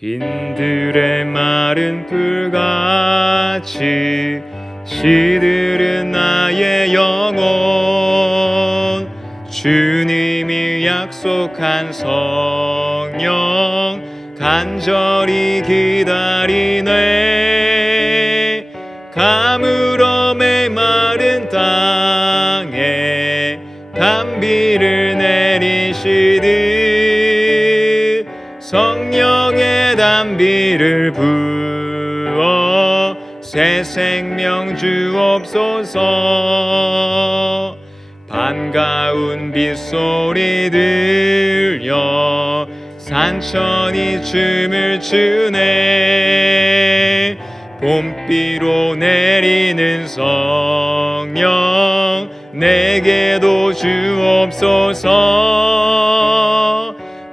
빈들의 마른 풀같이 시들은 나의 영혼, 주님이 약속한 성령 간절히 기다리네. 가물어 메마른 땅에 단비를 내리시듯 성령의 단비를 부어 새 생명 주옵소서. 반가운 빗소리 들려 산천이 춤을 추네. 봄비로 내리는 성령 내게도 주옵소서.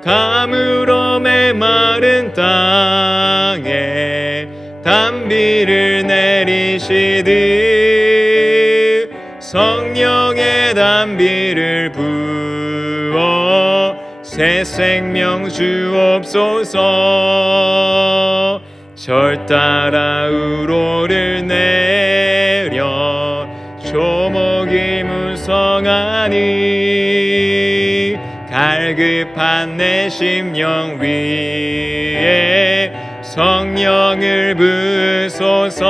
가물어 메마른 땅에 단비를 내리시듯 성령의 단비를 부어 새 생명 주옵소서. 절 따라 우로를 내려 조목이 무성하니 갈급한 내 심령 위에 성령을 부으소서.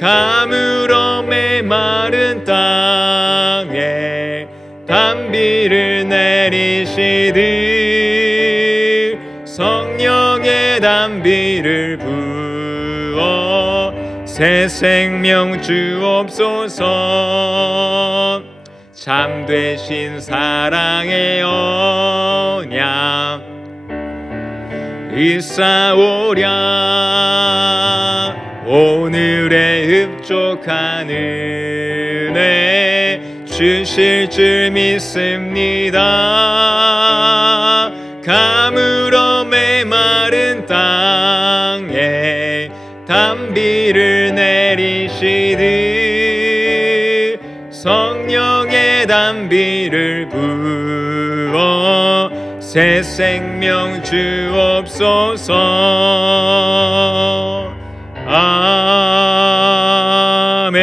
가물어 메마른 땅에 단비를 내리시듯 성령의 단비를 부어 새 생명 주옵소서. 참되신 사랑의 언약 있사오랴. 오늘의 흡족한 은혜 주실 줄 믿습니다. 가물어 메마른 땅에 단비를 내리시듯 성령의 단비를 부어 새 생명 주옵소서. 아멘.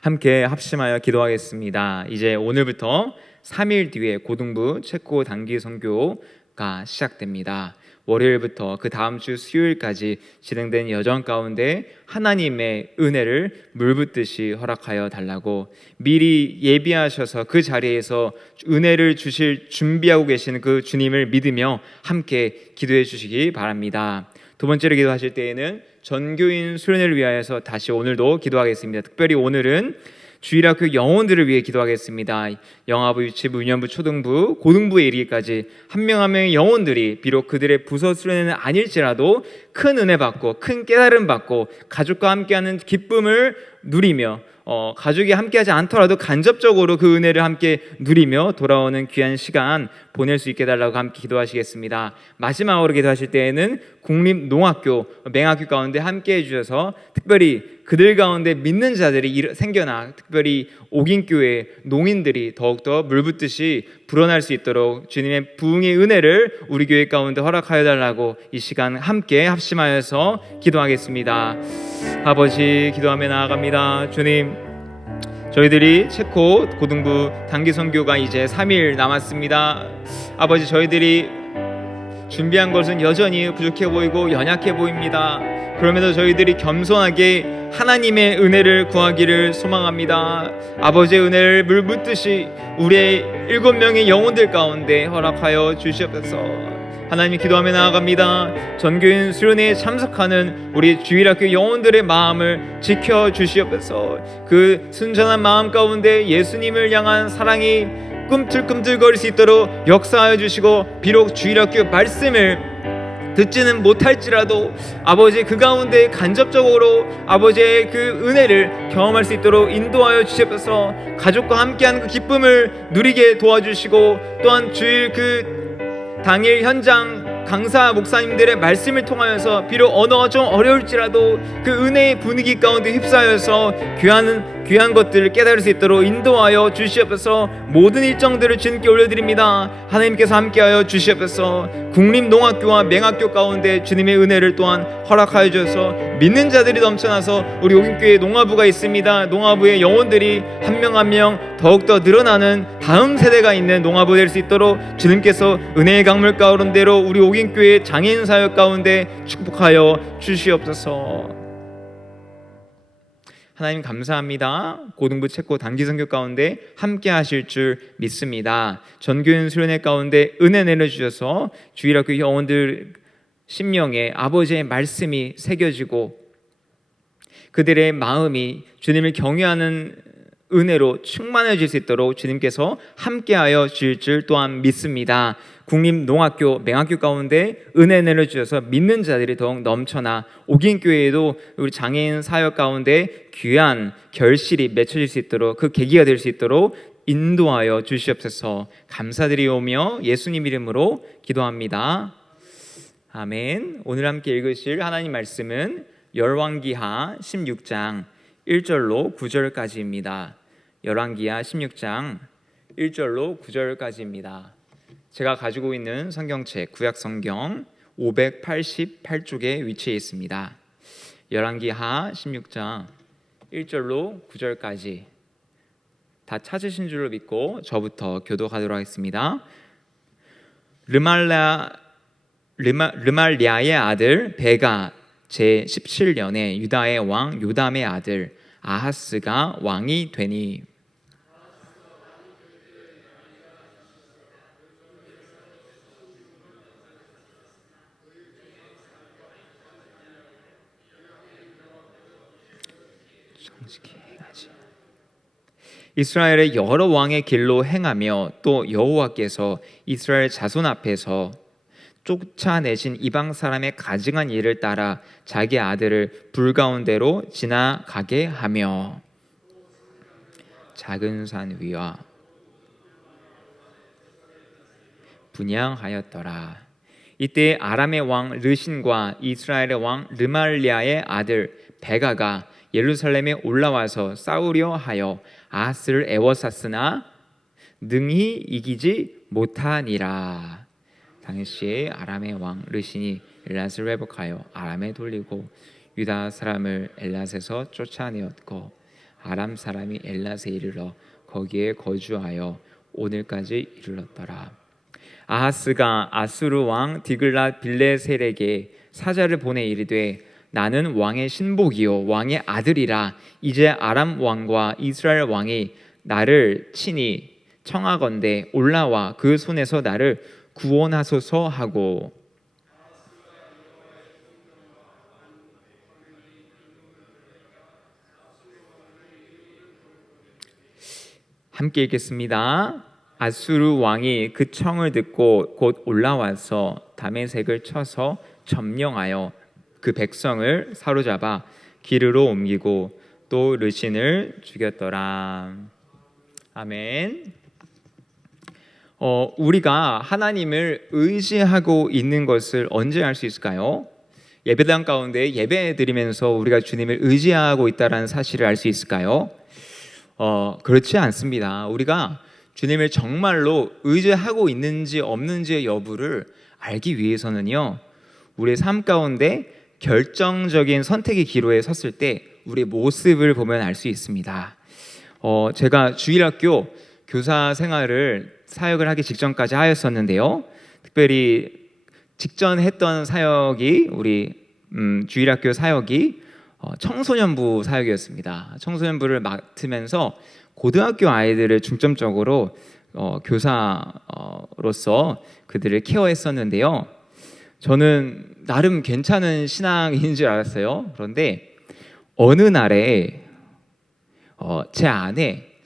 함께 합심하여 기도하겠습니다. 이제 오늘부터 3일 뒤에 고등부 체코 단기 선교가 시작됩니다. 월요일부터 그 다음 주 수요일까지 진행된 여정 가운데 하나님의 은혜를 물붓듯이 허락하여 달라고 미리 예비하셔서 그 자리에서 은혜를 주실 준비하고 계시는 그 주님을 믿으며 함께 기도해 주시기 바랍니다. 두 번째로 기도하실 때에는 전교인 수련회를 위하여서 다시 오늘도 기도하겠습니다. 특별히 오늘은 주일학교 영혼들을 위해 기도하겠습니다. 영아부, 유치부, 유년부, 초등부, 고등부에 이르기까지 한 명 한 명의 영혼들이 비록 그들의 부서 수련회는 아닐지라도 큰 은혜 받고 큰 깨달음 받고 가족과 함께하는 기쁨을 누리며 가족이 함께하지 않더라도 간접적으로 그 은혜를 함께 누리며 돌아오는 귀한 시간 보낼 수 있게 해달라고 함께 기도하시겠습니다. 마지막으로 기도하실 때에는 국립농학교, 맹학교 가운데 함께 해주셔서 특별히 그들 가운데 믿는 자들이 생겨나 특별히 옥인교회 농인들이 더욱더 물붓듯이 불어날 수 있도록 주님의 부흥의 은혜를 우리 교회 가운데 허락하여 달라고 이 시간 함께 합심하여서 기도하겠습니다. 아버지, 기도하며 나아갑니다. 주님, 저희들이 체코 고등부 단기 선교가 이제 3일 남았습니다. 아버지, 저희들이 준비한 것은 여전히 부족해 보이고 연약해 보입니다. 그럼에도 저희들이 겸손하게 하나님의 은혜를 구하기를 소망합니다. 아버지의 은혜를 물붓듯이 우리의 7명의 영혼들 가운데 허락하여 주시옵소서. 하나님, 기도하며 나아갑니다. 전교인 수련회에 참석하는 우리 주일학교 영혼들의 마음을 지켜주시옵소서. 그 순전한 마음 가운데 예수님을 향한 사랑이 꿈틀꿈틀거릴 수 있도록 역사하여 주시고, 비록 주일학교 말씀을 듣지는 못할지라도 아버지 그 가운데 간접적으로 아버지의 그 은혜를 경험할 수 있도록 인도하여 주시옵소서. 가족과 함께하는 그 기쁨을 누리게 도와주시고, 또한 주일 그 당일 현장 강사 목사님들의 말씀을 통하여서 비록 언어가 좀 어려울지라도 그 은혜의 분위기 가운데 휩싸여서 귀한 귀한 것들을 깨달을 수 있도록 인도하여 주시옵소서. 모든 일정들을 주님께 올려드립니다. 하나님께서 함께하여 주시옵소서. 국립농학교와 맹학교 가운데 주님의 은혜를 또한 허락하여 주셔서 믿는 자들이 넘쳐나서 우리 옥인교회에 농아부가 있습니다. 농아부의 영혼들이 한 명 한 명 더욱더 늘어나는 다음 세대가 있는 농아부 될 수 있도록 주님께서 은혜의 강물 가운데로 우리 옥인교회 장애인 사역 가운데 축복하여 주시옵소서. 하나님 감사합니다. 고등부 책고 단기선교 가운데 함께 하실 줄 믿습니다. 전교인 수련회 가운데 은혜 내려주셔서 주일학교 영혼들 심령에 아버지의 말씀이 새겨지고 그들의 마음이 주님을 경외하는 은혜로 충만해질 수 있도록 주님께서 함께하여 주실 줄 또한 믿습니다. 국립농학교, 맹학교 가운데 은혜 내려주셔서 믿는 자들이 더욱 넘쳐나 옥인교회에도 우리 장애인 사역 가운데 귀한 결실이 맺혀질 수 있도록 그 계기가 될 수 있도록 인도하여 주시옵소서. 감사드리오며 예수님 이름으로 기도합니다. 아멘. 오늘 함께 읽으실 하나님 말씀은 열왕기하 16장 1절로 9절까지입니다. 열왕기하 16장 1절로 9절까지입니다. 제가 가지고 있는 성경책 구약성경 588쪽에 위치해 있습니다. 열왕기하 16장 1절로 9절까지 다 찾으신 줄로 믿고 저부터 교독하도록 하겠습니다. 르말랴의 아들 베가 제17년에 유다의 왕 요담의 아들 아하스가 왕이 되니 이스라엘의 여러 왕의 길로 행하며 또 여호와께서 이스라엘 자손 앞에서 쫓아내신 이방 사람의 가증한 일을 따라 자기 아들을 불 가운데로 지나가게 하며 작은 산 위와 분양하였더라. 이때 아람의 왕 르신과 이스라엘의 왕 르말랴의 아들 베가가 예루살렘에 올라와서 싸우려 하여 아하스를 애워쌌으나 능히 이기지 못하니라. 당시에 아람의 왕 르신이 엘랏을 회복하여 아람에 돌리고 유다 사람을 엘랏에서 쫓아내었고 아람 사람이 엘랏에 이르러 거기에 거주하여 오늘까지 이르렀더라. 아하스가 아수르 왕 디글랏 빌레셀에게 사자를 보내 이르되 나는 왕의 신복이요 왕의 아들이라. 이제 아람 왕과 이스라엘 왕이 나를 친히 청하건대 올라와 그 손에서 나를 구원하소서 하고 함께 읽겠습니다. 아수르 왕이 그 청을 듣고 곧 올라와서 다메섹을 쳐서 점령하여 그 백성을 사로잡아 기르로 옮기고 또 르신을 죽였더라. 아멘. 우리가 하나님을 의지하고 있는 것을 언제 알 수 있을까요? 예배당 가운데 예배 드리면서 우리가 주님을 의지하고 있다는 사실을 알 수 있을까요? 그렇지 않습니다. 우리가 주님을 정말로 의지하고 있는지 없는지의 여부를 알기 위해서는요, 우리의 삶 가운데 결정적인 선택의 기로에 섰을 때 우리의 모습을 보면 알 수 있습니다. 제가 주일학교 교사 생활을 사역을 하기 직전까지 하였었는데요. 특별히 직전 했던 사역이 우리 주일학교 사역이 청소년부 사역이었습니다. 청소년부를 맡으면서 고등학교 아이들을 중점적으로 교사로서 그들을 케어했었는데요. 저는 나름 괜찮은 신앙인 줄 알았어요. 그런데 어느 날에 제 안에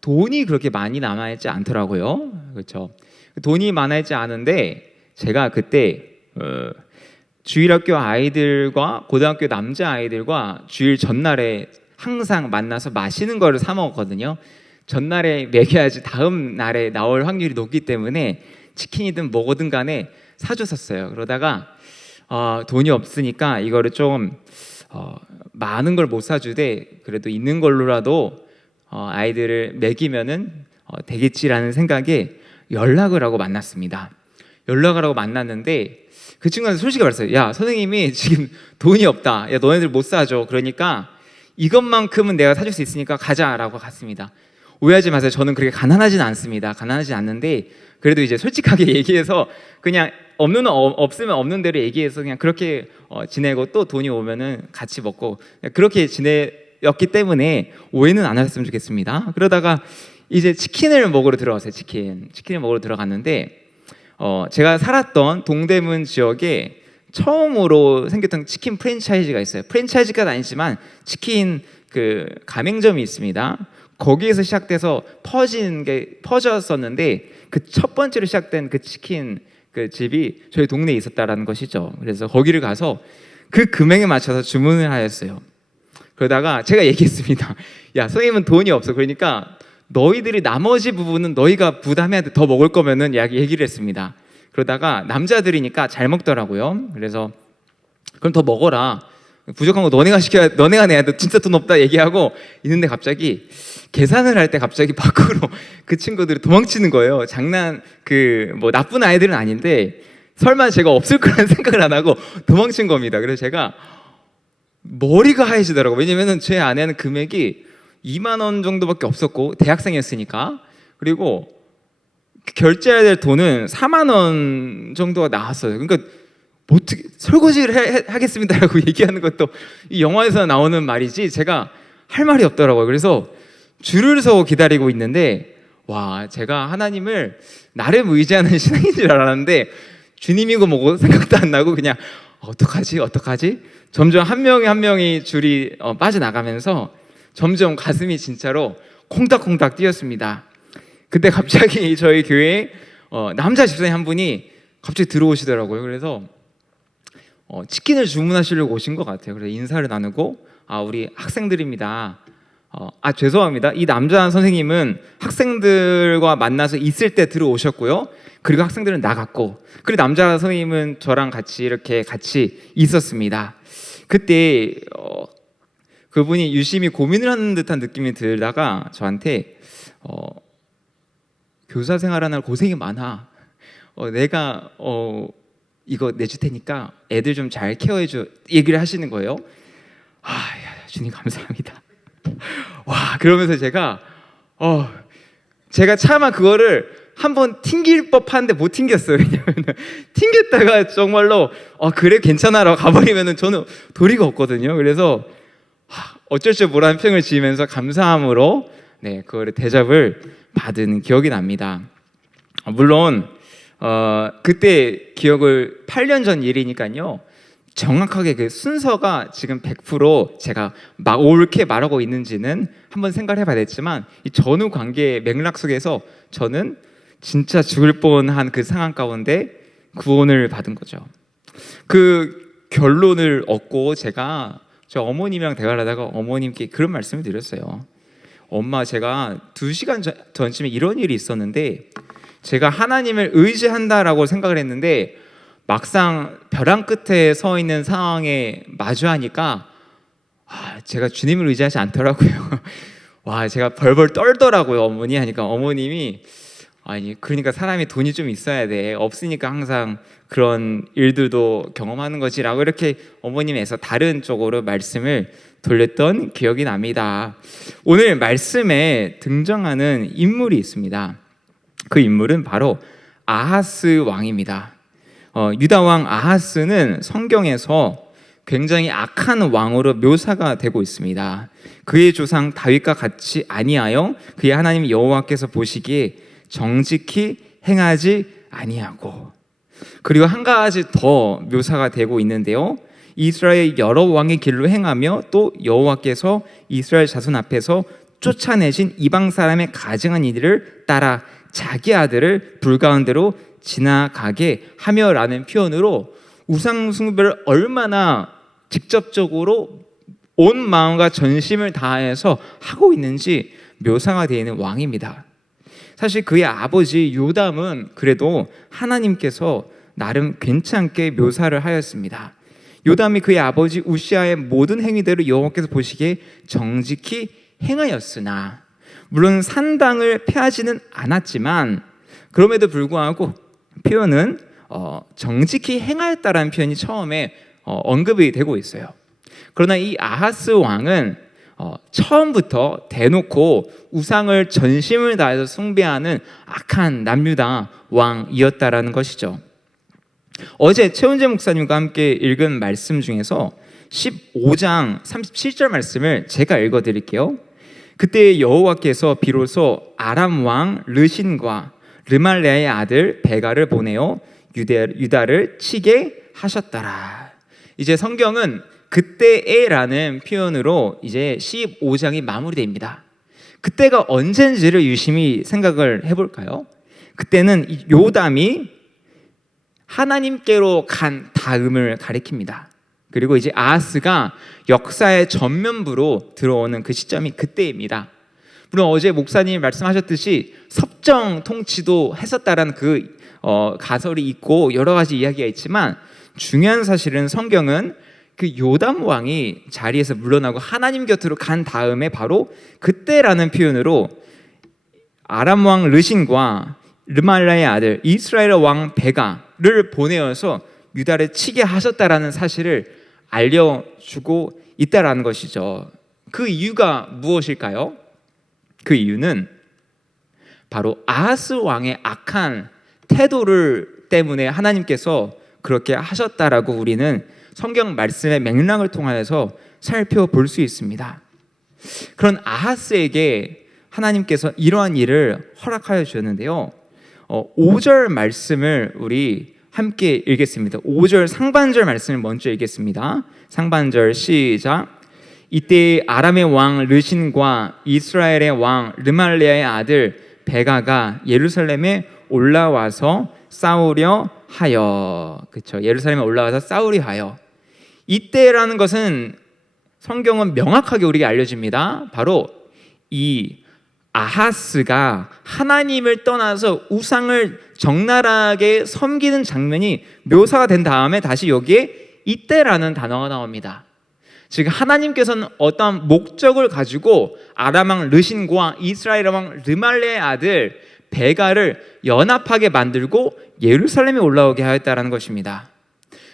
돈이 그렇게 많이 남아있지 않더라고요. 그렇죠? 돈이 많아있지 않은데 제가 그때 주일학교 아이들과 고등학교 남자 아이들과 주일 전날에 항상 만나서 마시는 거를 사 먹었거든요. 전날에 먹여야지 다음 날에 나올 확률이 높기 때문에 치킨이든 뭐든 간에 사줬었어요. 그러다가 돈이 없으니까 이거를 좀 많은 걸 못 사주되 그래도 있는 걸로라도 아이들을 먹이면은 되겠지라는 생각에 연락을 하고 만났습니다. 연락을 하고 만났는데 그 친구한테 솔직히 말했어요. 야, 선생님이 지금 돈이 없다. 야, 너네들 못 사줘. 그러니까 이것만큼은 내가 사줄 수 있으니까 가자라고 갔습니다. 오해하지 마세요. 저는 그렇게 가난하진 않습니다. 가난하진 않는데 그래도 이제 솔직하게 얘기해서 그냥 없으면 없는 대로 얘기해서 그냥 그렇게 지내고 또 돈이 오면은 같이 먹고 그렇게 지내였기 때문에 오해는 안 하셨으면 좋겠습니다. 그러다가 이제 치킨을 먹으러 들어갔어요. 치킨을 먹으러 들어갔는데 제가 살았던 동대문 지역에 처음으로 생겼던 치킨 프랜차이즈가 있어요. 프랜차이즈가 아니지만 치킨 그 가맹점이 있습니다. 거기에서 시작돼서 퍼졌었는데 그 첫 번째로 시작된 그 치킨 그 집이 저희 동네에 있었다라는 것이죠. 그래서 거기를 가서 그 금액에 맞춰서 주문을 하였어요. 그러다가 제가 얘기했습니다. 야, 선생님은 돈이 없어. 그러니까 너희들이 나머지 부분은 너희가 부담해야 돼. 더 먹을 거면은 얘기를 했습니다. 그러다가 남자들이니까 잘 먹더라고요. 그래서 그럼 더 먹어라. 부족한 거 너네가 내야 돼. 진짜 돈 없다 얘기하고 있는데 갑자기 계산을 할 때 갑자기 밖으로 그 친구들이 도망치는 거예요. 뭐 나쁜 아이들은 아닌데 설마 제가 없을 거라는 생각을 안 하고 도망친 겁니다. 그래서 제가 머리가 하얘지더라고요. 왜냐면은 제 안에는 금액이 2만 원 정도밖에 없었고 대학생이었으니까 그리고 결제해야 될 돈은 4만 원 정도가 나왔어요. 그러니까 어떻게 설거지를 하겠습니다라고 얘기하는 것도 이 영화에서 나오는 말이지 제가 할 말이 없더라고요. 그래서 줄을 서고 기다리고 있는데 와, 제가 하나님을 나름 의지하는 신앙인 줄 알았는데 주님이고 뭐고 생각도 안 나고 그냥 어떡하지? 점점 한 명이 줄이 빠져나가면서 점점 가슴이 진짜로 콩닥콩닥 뛰었습니다. 그때 갑자기 저희 교회에 남자 집사님 한 분이 갑자기 들어오시더라고요. 그래서 치킨을 주문하시려고 오신 것 같아요. 그래서 인사를 나누고 우리 학생들입니다. 죄송합니다. 이 남자 선생님은 학생들과 만나서 있을 때 들어오셨고요. 그리고 학생들은 나갔고 그리고 남자 선생님은 저랑 같이 있었습니다. 그때 그분이 유심히 고민을 하는 듯한 느낌이 들다가 저한테 교사 생활하느라 고생이 많아. 내가 이거 내줄 테니까 애들 좀 잘 케어해줘 얘기를 하시는 거예요. 주님 감사합니다. 와, 그러면서 제가 차마 그거를 한번 튕길 법한데 못 튕겼어요. 왜냐면 튕겼다가 정말로 그래 괜찮아라고 가버리면 저는 도리가 없거든요. 그래서 어쩔 줄 모르는 평을 지으면서 감사함으로 그거를 대접을 받은 기억이 납니다. 물론 그때 기억을 8년 전 일이니까요. 정확하게 그 순서가 지금 100% 제가 옳게 말하고 있는지는 한번 생각을 해봐야 겠지만 이 전후 관계의 맥락 속에서 저는 진짜 죽을 뻔한 그 상황 가운데 구원을 받은 거죠. 그 결론을 얻고 제가 저 어머님이랑 대화를 하다가 어머님께 그런 말씀을 드렸어요. 엄마, 제가 2시간 전쯤에 이런 일이 있었는데 제가 하나님을 의지한다라고 생각을 했는데 막상 벼랑 끝에 서 있는 상황에 마주하니까 제가 주님을 의지하지 않더라고요. 제가 벌벌 떨더라고요. 어머니 하니까 어머님이 그러니까 사람이 돈이 좀 있어야 돼. 없으니까 항상 그런 일들도 경험하는 거지라고 이렇게 어머님에서 다른 쪽으로 말씀을 돌렸던 기억이 납니다. 오늘 말씀에 등장하는 인물이 있습니다. 그 인물은 바로 아하스 왕입니다. 유다 왕 아하스는 성경에서 굉장히 악한 왕으로 묘사가 되고 있습니다. 그의 조상 다윗과 같이 아니하여 그의 하나님 여호와께서 보시기에 정직히 행하지 아니하고, 그리고 한 가지 더 묘사가 되고 있는데요. 이스라엘 여러 왕의 길로 행하며 또 여호와께서 이스라엘 자손 앞에서 쫓아내신 이방 사람의 가증한 일을 따라 자기 아들을 불 가운데로 지나가게 하며라는 표현으로 우상 숭배를 얼마나 직접적으로 온 마음과 전심을 다해서 하고 있는지 묘사가 되어 있는 왕입니다. 사실 그의 아버지 요담은 그래도 하나님께서 나름 괜찮게 묘사를 하였습니다. 요담이 그의 아버지 우시아의 모든 행위대로 여호와께서 보시기에 정직히 행하였으나, 물론 산당을 폐하지는 않았지만 그럼에도 불구하고 표현은 정직히 행하였다라는 표현이 처음에 언급이 되고 있어요. 그러나 이 아하스 왕은 처음부터 대놓고 우상을 전심을 다해서 숭배하는 악한 남유다 왕이었다라는 것이죠. 어제 최훈재 목사님과 함께 읽은 말씀 중에서 15장 37절 말씀을 제가 읽어드릴게요. 그때 여호와께서 비로소 아람 왕 르신과 르말레아의 아들 베가를 보내어 유다를 치게 하셨더라. 이제 성경은 그때에라는 표현으로 이제 15장이 마무리됩니다. 그때가 언젠지를 유심히 생각을 해볼까요? 그때는 요담이 하나님께로 간 다음을 가리킵니다. 그리고 이제 아하스가 역사의 전면부로 들어오는 그 시점이 그때입니다. 물론 어제 목사님이 말씀하셨듯이 섭정 통치도 했었다라는 그 가설이 있고 여러 가지 이야기가 있지만, 중요한 사실은 성경은 그 요담 왕이 자리에서 물러나고 하나님 곁으로 간 다음에 바로 그때라는 표현으로 아람 왕 르신과 르말라의 아들 이스라엘 왕 베가를 보내어서 유다를 치게 하셨다라는 사실을 알려주고 있다라는 것이죠. 그 이유가 무엇일까요? 그 이유는 바로 아하스 왕의 악한 태도를 때문에 하나님께서 그렇게 하셨다라고 우리는 성경 말씀의 맥락을 통하여서 살펴볼 수 있습니다. 그런 아하스에게 하나님께서 이러한 일을 허락하여 주셨는데요. 5절 말씀을 우리 함께 읽겠습니다. 5절 상반절 말씀을 먼저 읽겠습니다. 상반절 시작. 이때 아람의 왕 르신과 이스라엘의 왕 르말레아의 아들 베가가 예루살렘에 올라와서 싸우려 하여. 그렇죠. 예루살렘에 올라와서 싸우려 하여. 이때라는 것은 성경은 명확하게 우리에게 알려줍니다. 바로 이 아하스가 하나님을 떠나서 우상을 적나라하게 섬기는 장면이 묘사가 된 다음에 다시 여기에 이때라는 단어가 나옵니다. 즉 하나님께서는 어떠한 목적을 가지고 아람 왕 르신과 이스라엘 왕 르말레의 아들 베가를 연합하게 만들고 예루살렘에 올라오게 하였다라는 것입니다.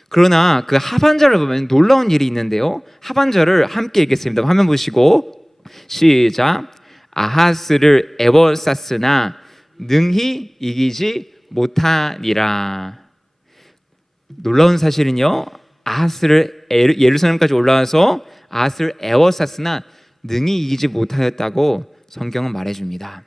그러나 그 하반절을 보면 놀라운 일이 있는데요. 하반절을 함께 읽겠습니다. 화면 보시고 시작. 아하스를 에워쌌으나 능히 이기지 못하니라. 놀라운 사실은요, 아하스를 예루살렘까지 올라와서 아하스를 에워쌌으나 능히 이기지 못하였다고 성경은 말해줍니다.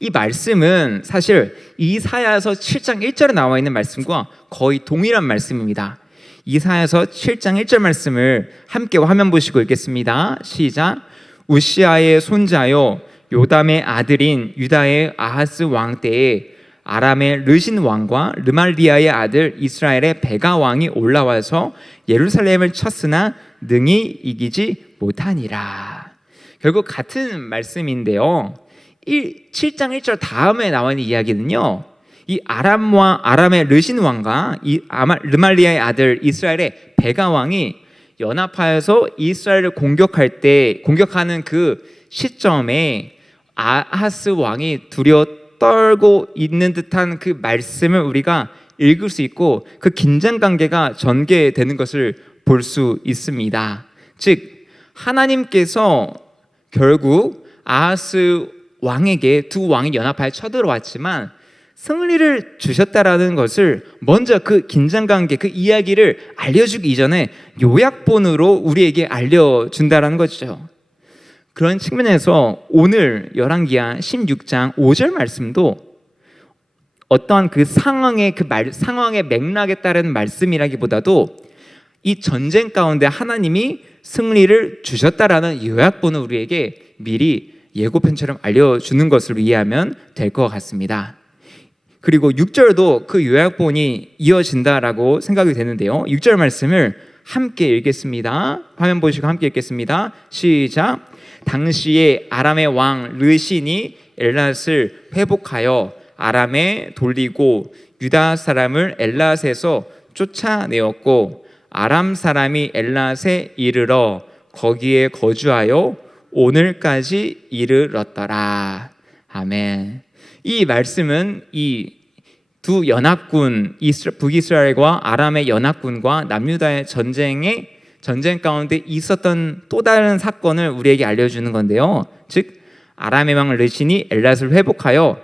이 말씀은 사실 이사야서 7장 1절에 나와 있는 말씀과 거의 동일한 말씀입니다. 이사야서 7장 1절 말씀을 함께 화면 보시고 읽겠습니다. 시작. 우시아의 손자요 요담의 아들인 유다의 아하스 왕 때에 아람의 르신 왕과 르말리아의 아들 이스라엘의 베가 왕이 올라와서 예루살렘을 쳤으나 능히 이기지 못하니라. 결국 같은 말씀인데요. 7장 1절 다음에 나와 있는 이야기는요, 이 아람의 르신 왕과 이 르말리아의 아들 이스라엘의 베가 왕이 연합하여서 이스라엘을 공격하는 그 시점에 아하스 왕이 두려워 떨고 있는 듯한 그 말씀을 우리가 읽을 수 있고, 그 긴장 관계가 전개되는 것을 볼 수 있습니다. 즉 하나님께서 결국 아하스 왕에게 두 왕이 연합하여 쳐들어왔지만 승리를 주셨다라는 것을 먼저 그 긴장관계, 그 이야기를 알려주기 이전에 요약본으로 우리에게 알려준다라는 것이죠. 그런 측면에서 오늘 열왕기하 16장 5절 말씀도 어떠한 그 상황의 상황의 맥락에 따른 말씀이라기보다도 이 전쟁 가운데 하나님이 승리를 주셨다라는 요약본을 우리에게 미리 예고편처럼 알려주는 것을 이해하면 될 것 같습니다. 그리고 6절도 그 요약본이 이어진다라고 생각이 되는데요. 6절 말씀을 함께 읽겠습니다. 화면 보시고 함께 읽겠습니다. 시작. 당시에 아람의 왕 르신이 엘랏을 회복하여 아람에 돌리고 유다 사람을 엘랏에서 쫓아내었고 아람 사람이 엘랏에 이르러 거기에 거주하여 오늘까지 이르렀더라. 아멘. 이 말씀은 이 두 연합군 북이스라엘과 아람의 연합군과 남유다의 전쟁 가운데 있었던 또 다른 사건을 우리에게 알려주는 건데요. 즉 아람의 왕 르신이 엘랏을 회복하여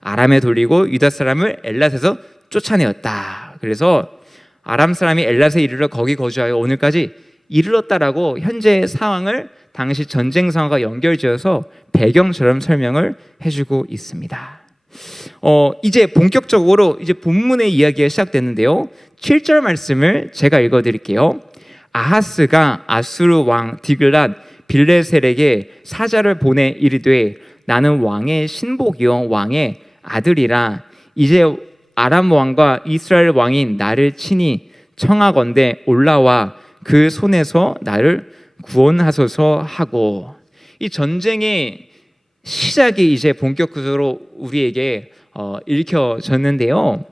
아람에 돌리고 유다 사람을 엘랏에서 쫓아내었다. 그래서 아람 사람이 엘랏에 이르러 거기 거주하여 오늘까지 이르렀다라고 현재의 상황을 당시 전쟁 상황과 연결지어서 배경처럼 설명을 해주고 있습니다. 이제 본격적으로 이제 본문의 이야기가 시작됐는데요. 7절 말씀을 제가 읽어드릴게요. 아하스가 아수르 왕 디글랏 빌레셀에게 사자를 보내 이르되 나는 왕의 신복이요 왕의 아들이라. 이제 아람 왕과 이스라엘 왕인 나를 친히 청하건대 올라와 그 손에서 나를 구원하소서 하고. 이 전쟁의 시작이 이제 본격적으로 우리에게 읽혀졌는데요.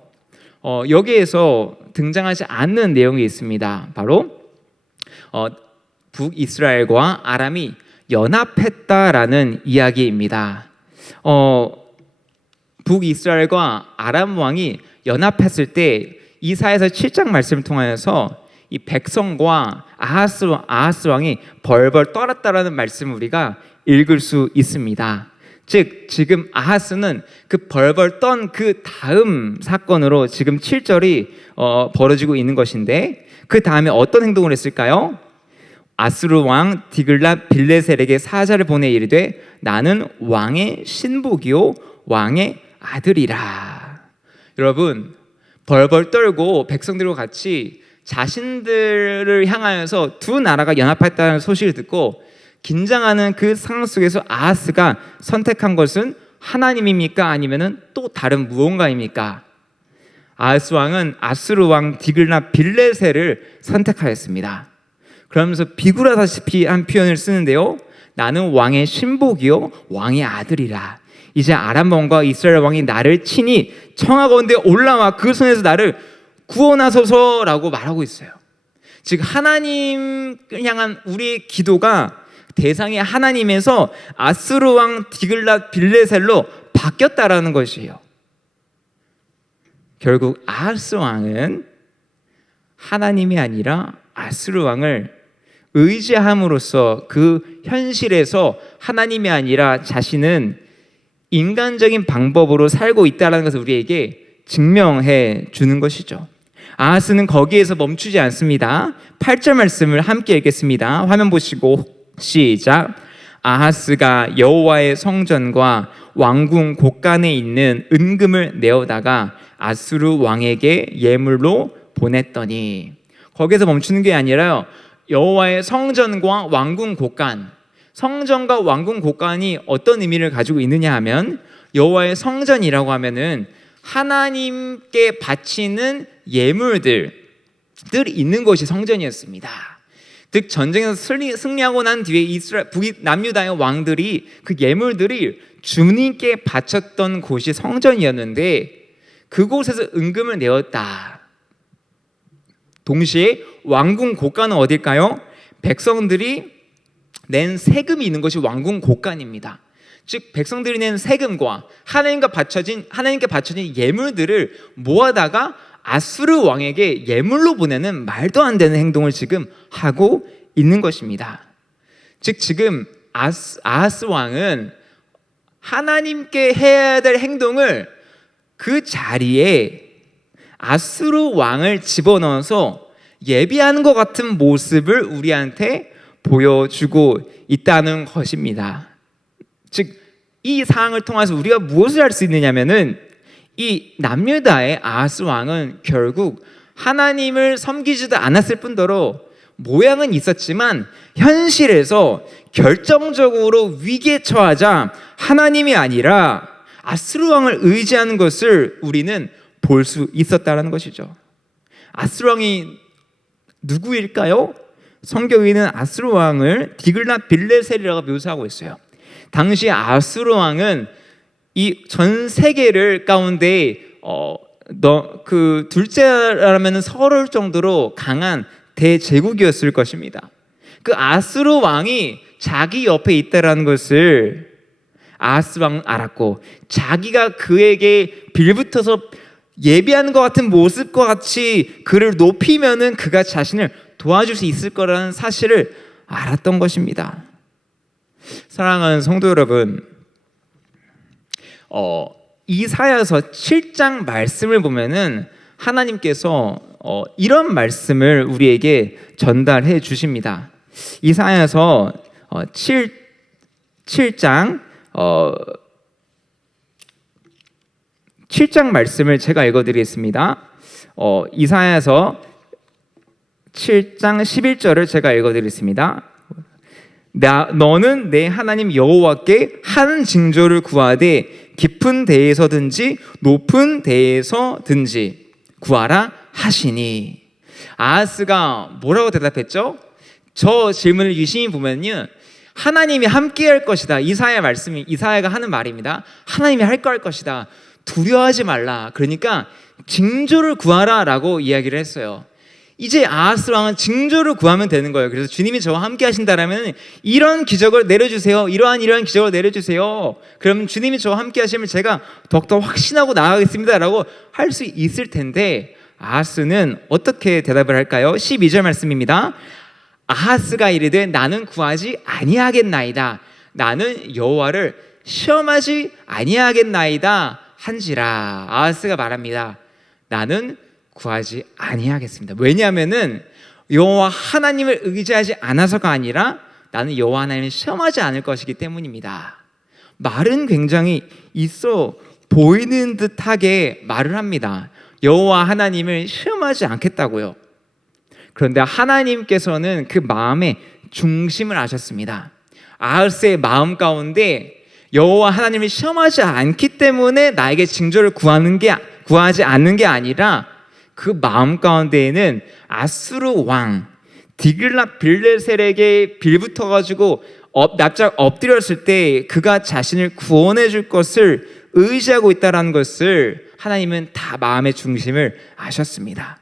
여기에서 등장하지 않는 내용이 있습니다. 바로 북이스라엘과 아람이 연합했다라는 이야기입니다. 북이스라엘과 아람 왕이 연합했을 때 이사야서 7장 말씀을 통하여서 이 백성과 아하스 왕이 벌벌 떨었다라는 말씀을 우리가 읽을 수 있습니다. 즉 지금 아하스는 그 벌벌 떤 그 다음 사건으로 지금 7절이 벌어지고 있는 것인데, 그 다음에 어떤 행동을 했을까요? 아수르 왕 디글랏 빌레셀에게 사자를 보내 이르되 나는 왕의 신복이요 왕의 아들이라. 여러분, 벌벌 떨고 백성들과 같이 자신들을 향하여서 두 나라가 연합했다는 소식을 듣고 긴장하는 그 상황 속에서 아하스가 선택한 것은 하나님입니까? 아니면 또 다른 무언가입니까? 아하스 왕은 아수르 왕 디글랏 빌레셀을 선택하였습니다. 그러면서 비굴하다시피 한 표현을 쓰는데요. 나는 왕의 신복이요 왕의 아들이라. 이제 아람 왕과 이스라엘 왕이 나를 친히 청하건대 올라와 그 손에서 나를 구원하소서라고 말하고 있어요. 즉 하나님을 향한 우리의 기도가 대상이 하나님에서 아수르 왕 디글랏 빌레셀로 바뀌었다라는 것이에요. 결국 아하스 왕은 하나님이 아니라 아수르 왕을 의지함으로써 그 현실에서 하나님이 아니라 자신은 인간적인 방법으로 살고 있다는 것을 우리에게 증명해 주는 것이죠. 아하스는 거기에서 멈추지 않습니다. 8절 말씀을 함께 읽겠습니다. 화면 보시고 시작. 아하스가 여호와의 성전과 왕궁 곳간에 있는 은금을 내어다가 아수르 왕에게 예물로 보냈더니. 거기서 멈추는 게 아니라요, 여호와의 성전과 왕궁 곳간, 성전과 왕궁 곳간이 어떤 의미를 가지고 있느냐 하면, 여호와의 성전이라고 하면은 하나님께 바치는 예물들이 있는 것이 성전이었습니다. 즉 전쟁에서 승리하고 난 뒤에 남유다의 왕들이 그 예물들이 주님께 바쳤던 곳이 성전이었는데 그곳에서 은금을 내었다. 동시에 왕궁 곳간은 어딜까요? 백성들이 낸 세금이 있는 것이 왕궁 곳간입니다. 즉 백성들이 낸 세금과 하나님께 바쳐진 예물들을 모아다가 아수르 왕에게 예물로 보내는 말도 안 되는 행동을 지금 하고 있는 것입니다. 즉 지금 아하스 왕은 하나님께 해야 될 행동을 그 자리에 아수르 왕을 집어넣어서 예비하는 것 같은 모습을 우리한테 보여주고 있다는 것입니다. 즉 이 사항을 통해서 우리가 무엇을 할 수 있느냐면은 이 남유다의 아하스 왕은 결국 하나님을 섬기지도 않았을 뿐더러 모양은 있었지만 현실에서 결정적으로 위기에 처하자 하나님이 아니라 아수르 왕을 의지하는 것을 우리는 볼 수 있었다는 것이죠. 아수르 왕이 누구일까요? 성경에는 아수르 왕을 디글랏 빌레셀이라고 묘사하고 있어요. 당시 아수르 왕은 이 전 세계를 가운데 그 둘째라면 서러울 정도로 강한 대제국이었을 것입니다. 그 아수르 왕이 자기 옆에 있다라는 것을 아하스 왕은 알았고, 자기가 그에게 빌붙어서 예배하는 것 같은 모습과 같이 그를 높이면은 그가 자신을 도와줄 수 있을 거라는 사실을 알았던 것입니다. 사랑하는 성도 여러분, 이사야서 7장 말씀을 보면은 하나님께서 이런 말씀을 우리에게 전달해 주십니다. 이사야서 7장 7장 말씀을 제가 읽어드리겠습니다. 이사야서 7장 11절을 제가 읽어드리겠습니다. 너는 내 하나님 여호와께 한 징조를 구하되 깊은 데에서든지 높은 데에서든지 구하라 하시니. 아하스가 뭐라고 대답했죠? 저 질문을 유심히 보면요, 하나님이 함께할 것이다. 이사야가 하는 말입니다. 하나님이 할 것이다. 두려워하지 말라. 그러니까 징조를 구하라라고 이야기를 했어요. 이제 아하스 왕은 징조를 구하면 되는 거예요. 그래서 주님이 저와 함께 하신다라면 이런 기적을 내려주세요. 이러한 기적을 내려주세요. 그럼 주님이 저와 함께 하시면 제가 더욱더 확신하고 나아가겠습니다라고 할 수 있을 텐데, 아하스는 어떻게 대답을 할까요? 12절 말씀입니다. 아하스가 이르되 나는 구하지 아니하겠나이다. 나는 여호와를 시험하지 아니하겠나이다 한지라. 아하스가 말합니다. 나는 구하지 아니하겠습니다. 왜냐하면은 여호와 하나님을 의지하지 않아서가 아니라 나는 여호와 하나님을 시험하지 않을 것이기 때문입니다. 말은 굉장히 있어 보이는 듯하게 말을 합니다. 여호와 하나님을 시험하지 않겠다고요. 그런데 하나님께서는 그 마음의 중심을 아셨습니다. 아하스의 마음 가운데 여호와 하나님을 시험하지 않기 때문에 나에게 징조를 구하지 않는 게 아니라, 그 마음 가운데에는 아수르 왕 디글랏 빌레셀에게 빌붙어가지고 납작 엎드렸을 때 그가 자신을 구원해 줄 것을 의지하고 있다는 것을 하나님은 다 마음의 중심을 아셨습니다.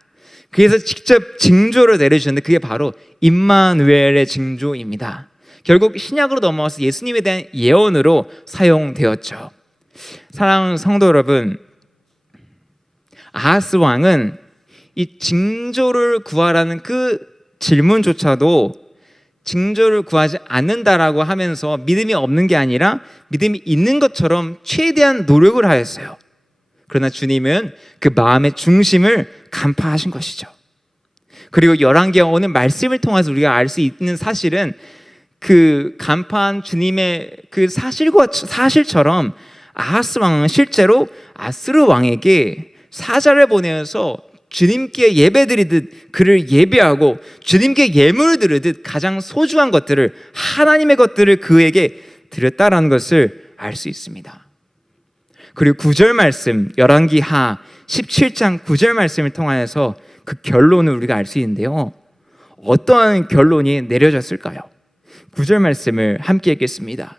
그래서 직접 징조를 내려주셨는데 그게 바로 임마누엘의 징조입니다. 결국 신약으로 넘어와서 예수님에 대한 예언으로 사용되었죠. 사랑하는 성도 여러분, 아하스 왕은 이 징조를 구하라는 그 질문조차도 징조를 구하지 않는다라고 하면서 믿음이 없는 게 아니라 믿음이 있는 것처럼 최대한 노력을 하였어요. 그러나 주님은 그 마음의 중심을 간파하신 것이죠. 그리고 열왕기하 오늘 말씀을 통해서 우리가 알 수 있는 사실은, 그 간파한 주님의 그 사실처럼 아하스 왕은 실제로 아수르 왕에게 사자를 보내어서 주님께 예배드리듯 그를 예배하고 주님께 예물을 드리듯 가장 소중한 것들을, 하나님의 것들을 그에게 드렸다라는 것을 알 수 있습니다. 그리고 9절 말씀, 열왕기하 17장 9절 말씀을 통하여서 그 결론을 우리가 알 수 있는데요, 어떠한 결론이 내려졌을까요? 9절 말씀을 함께 읽겠습니다.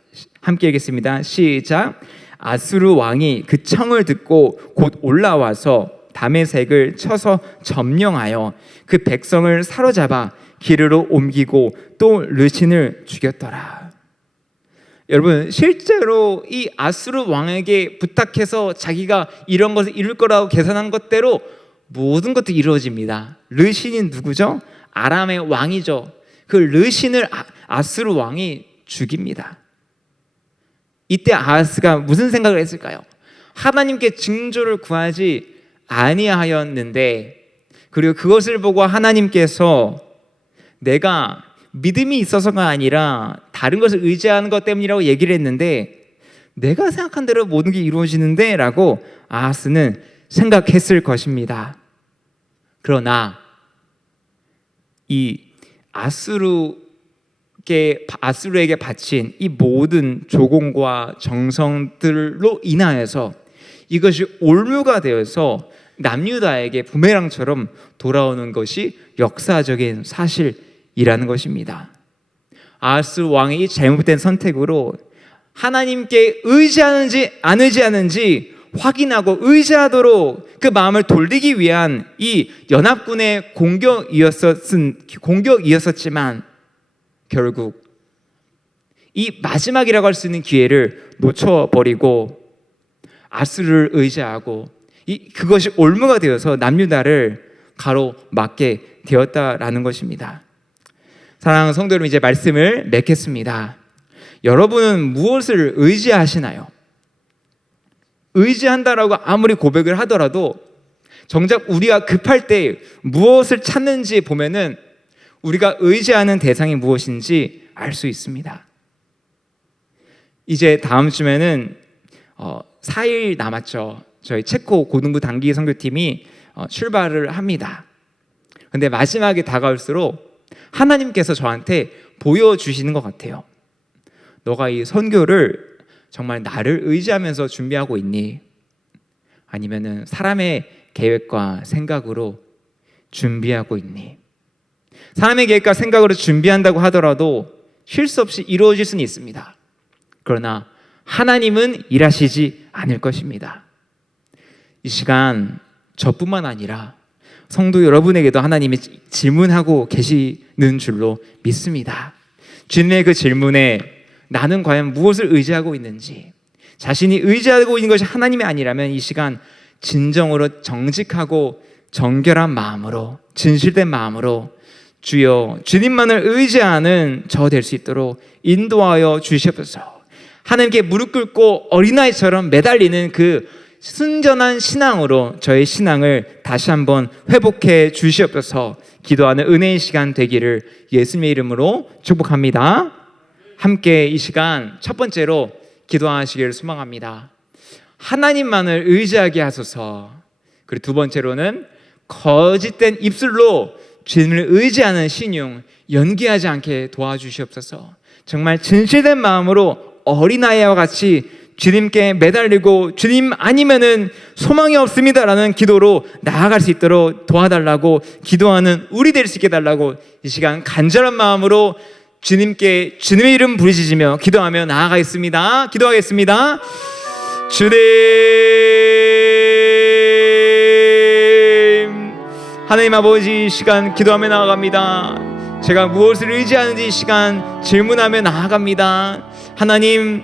시작. 아수르 왕이 그 청을 듣고 곧 올라와서 다메섹을 쳐서 점령하여 그 백성을 사로잡아 기르로 옮기고 또 르신을 죽였더라. 여러분, 실제로 이 아수르 왕에게 부탁해서 자기가 이런 것을 이룰 거라고 계산한 것대로 모든 것들이 이루어집니다. 르신이 누구죠? 아람의 왕이죠. 그 르신을 아수르 왕이 죽입니다. 이때 아하스가 무슨 생각을 했을까요? 하나님께 징조를 구하지 아니하였는데, 그리고 그것을 보고 하나님께서 내가 믿음이 있어서가 아니라 다른 것을 의지하는 것 때문이라고 얘기를 했는데 내가 생각한 대로 모든 게 이루어지는데 라고 아하스는 생각했을 것입니다. 그러나 이 아수르에게 바친 이 모든 조공과 정성들로 인하여서 이것이 올무가 되어서 남유다에게 부메랑처럼 돌아오는 것이 역사적인 사실이라는 것입니다. 아하스 왕의 이 잘못된 선택으로 하나님께 의지하는지 안 의지하는지 확인하고 의지하도록 그 마음을 돌리기 위한 이 연합군의 공격이었었지만 결국 이 마지막이라고 할 수 있는 기회를 놓쳐버리고 아수르를 의지하고 그것이 올무가 되어서 남유다를 가로막게 되었다라는 것입니다. 사랑하는 성도 여러분, 이제 말씀을 맺겠습니다. 여러분은 무엇을 의지하시나요? 의지한다라고 아무리 고백을 하더라도 정작 우리가 급할 때 무엇을 찾는지 보면은 우리가 의지하는 대상이 무엇인지 알 수 있습니다. 이제 다음 주면은 4일 남았죠. 저희 체코 고등부 단기 선교팀이 출발을 합니다. 근데 마지막에 다가올수록 하나님께서 저한테 보여주시는 것 같아요. 너가 이 선교를 정말 나를 의지하면서 준비하고 있니? 아니면은 사람의 계획과 생각으로 준비하고 있니? 사람의 계획과 생각으로 준비한다고 하더라도 쉴 수 없이 이루어질 수는 있습니다. 그러나 하나님은 일하시지 않을 것입니다. 이 시간 저뿐만 아니라 성도 여러분에게도 하나님이 질문하고 계시는 줄로 믿습니다. 주님의 그 질문에 나는 과연 무엇을 의지하고 있는지, 자신이 의지하고 있는 것이 하나님이 아니라면 이 시간 진정으로 정직하고 정결한 마음으로, 진실된 마음으로 주여 주님만을 의지하는 저 될 수 있도록 인도하여 주시옵소서. 하나님께 무릎 꿇고 어린아이처럼 매달리는 그 순전한 신앙으로 저의 신앙을 다시 한번 회복해 주시옵소서. 기도하는 은혜의 시간 되기를 예수님의 이름으로 축복합니다. 함께 이 시간 첫 번째로 기도하시기를 소망합니다. 하나님만을 의지하게 하소서. 그리고 두 번째로는 거짓된 입술로 주님을 의지하는 신용 연기하지 않게 도와주시옵소서. 정말 진실된 마음으로 어린아이와 같이 주님께 매달리고 주님 아니면은 소망이 없습니다라는 기도로 나아갈 수 있도록 도와달라고 기도하는 우리 될 수 있게 달라고 이 시간 간절한 마음으로 주님께 주님의 이름 부르짖으며 기도하며 나아가겠습니다. 기도하겠습니다. 주님, 하나님 아버지, 이 시간 기도하며 나아갑니다. 제가 무엇을 의지하는지 이 시간 질문하며 나아갑니다. 하나님,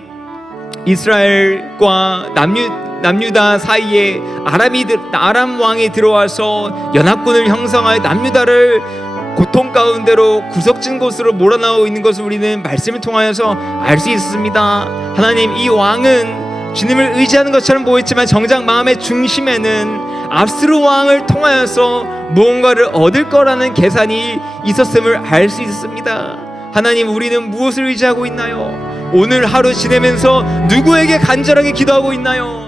이스라엘과 남유다 사이에 아람 왕이 들어와서 연합군을 형성하여 남유다를 고통 가운데로 구석진 곳으로 몰아넣고 있는 것을 우리는 말씀을 통하여서 알 수 있습니다. 하나님, 이 왕은 주님을 의지하는 것처럼 보였지만 정작 마음의 중심에는 압수르 왕을 통하여서 무언가를 얻을 거라는 계산이 있었음을 알 수 있습니다. 하나님, 우리는 무엇을 의지하고 있나요? 오늘 하루 지내면서 누구에게 간절하게 기도하고 있나요?